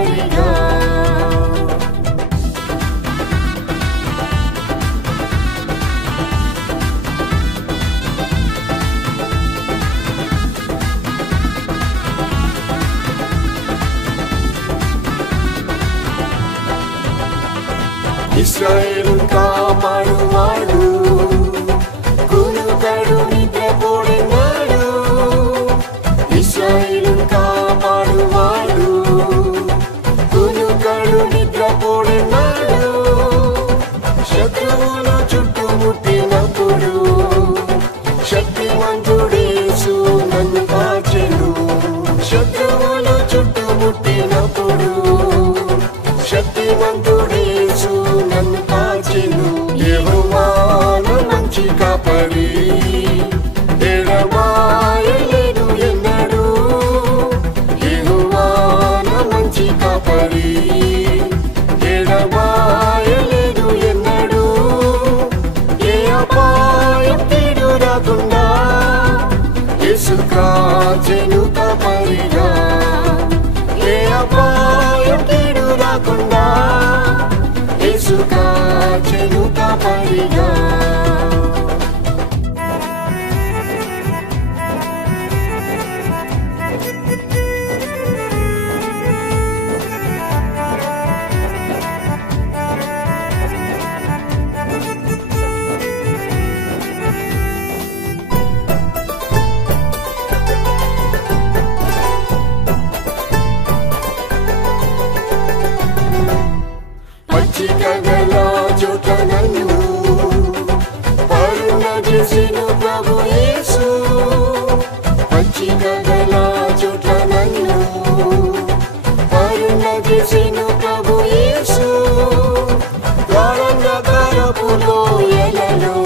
పరిగా ఇశ్రాయేలు కాపాడువాడు కునుకడు నిద్రపోడినాడు ఇశ్రాయేలు కాపాడువాడు కునుకడు నిద్రపోడినాడు శత్రువులు చుట్టుముట్టినప్పుడు శక్తిమంతుడేసు నన్ను కాచెను శత్రువులు చుట్టుముట్టినప్పుడు శక్తిమంతుడేసు నన్ను కాచెను యెహోవా నా మంచి కాపరి ఎడబాయలేదు ఎన్నడూ యెహోవా నా మంచి కాపరి ఎడబాయలేదు ఎన్నడూ ఏ అపాయం కీడు రాకుండా యేసు కాచెను కాపరిగా ఏ అపాయం కీడు రాకుండా యేసు కాచెను కాపరిగా పచ్చికగల చోట నన్ను పరుణ చేసెను ప్రభు యేసు పచ్చికగల చోట నన్ను పరుణ చేసెను ప్రభు యేసు గాఢంధకారపు లోయలలో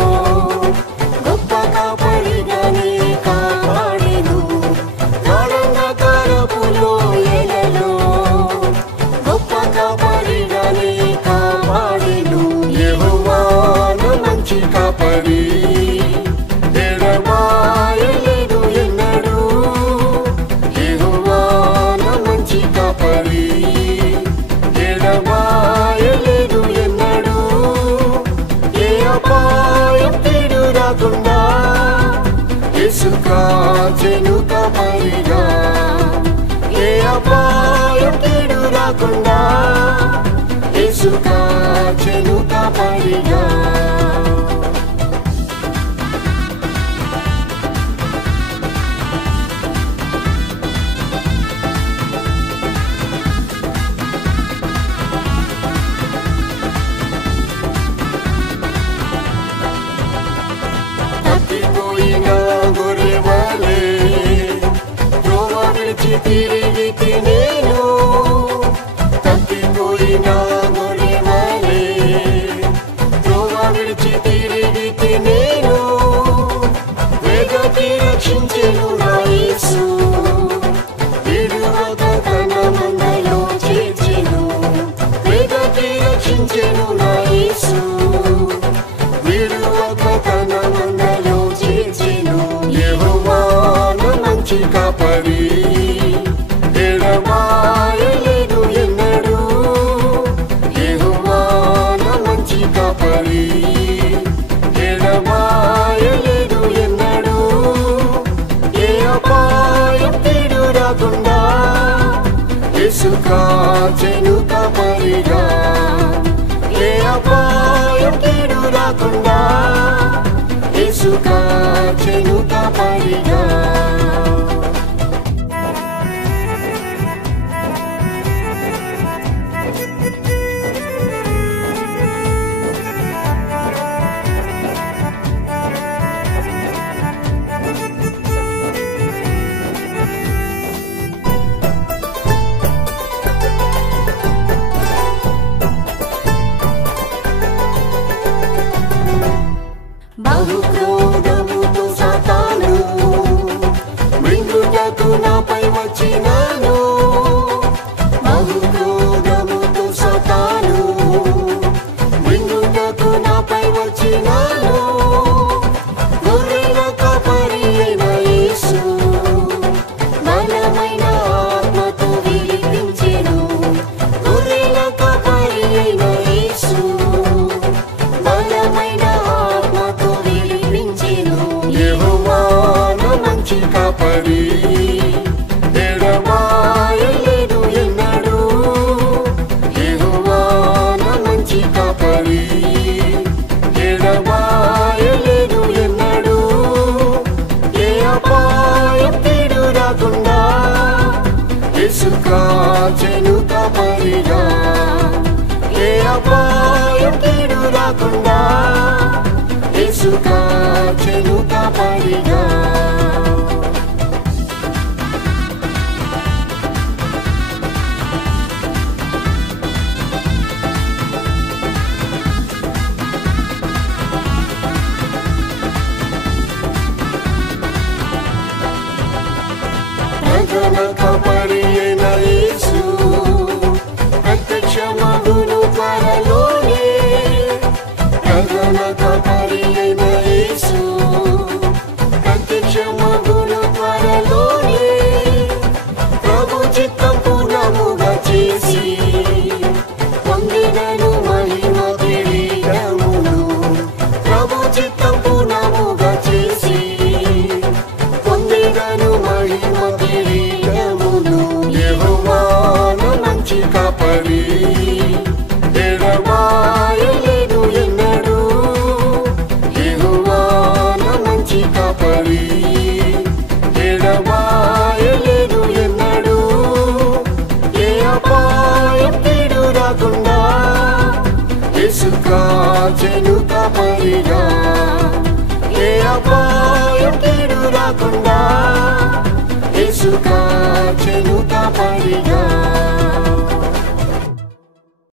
గొప్ప కాపరిగానే కాపాడెను గాఢంధకారపు లోయలలో గొప్ప కాపరిగానే కాపాడెను యెహోవా నా మంచి కాపరి ఎడబాయలేదు ఎన్నడూ యెహోవా నా మంచి కాపరి ఎడబాయలేదు ఎన్నడూ ఏ అపాయం కీడు రాకుండా యేసు కాచెను కాపరిగా ఏ అపాయం కీడు రాకుండా యేసు కాచెను కాపరిగా తప్పిపోయిన గొర్రెవలే త్రోవ విడిచి తిరిగితి నేను తప్పిపోయిన గొర్రెవలే త్రోవ విడిచి తిరిగితి నేను వెదకి రక్షించెను నా యేసు విడువక తన మందలో చేర్చెను వెదకి రక్షించెను నా యేసు విడువక తన మందలో చేర్చెను యెహోవా నా మంచి కాపరి ఎడబాయలేదు ఎన్నడూ యెహోవా నా మంచి కాపరి ఎడబాయలేదు ఎన్నడూ ఏ అపాయం కీడు రాకుండా యేసు కాచెను కాపరిగా ఏ అపాయం కీడు రాకుండా యేసు కాచెను కాపరిగా బహుక్రోధముతో సాతాను యేసు కాచెను కాపరిగా, ఏ అపాయం కీడు రాకుండా యేసు కాచెను కాపరిగా. ప్రధాన కాపరి అయిన యేసు ప్రత్యక్షమగును త్వరలోనే. ప్రధాన కాపరి అయిన యేసు ప్రత్యక్షమగును త్వరలోనే. ప్రభు చిత్తం పూర్ణముగా చేసి పొందినను మహిమ కిరీటమును. ప్రభు చిత్తం పూర్ణముగా చేసి పొందినను మహిమ కిరీటమును. యెహోవా నా మంచి కాపరి, ఎడబాయలేదు ఎన్నడూ. యెహోవా నా మంచి కాపరి, ఎడబాయలేదు ఎన్నడూ. ఏ అపాయం కీడు రాకుండా యేసు కాచెను కాపరిగా, ఏ అపాయం కీడు రాకుండా యేసు కాచెను కాపరిగా.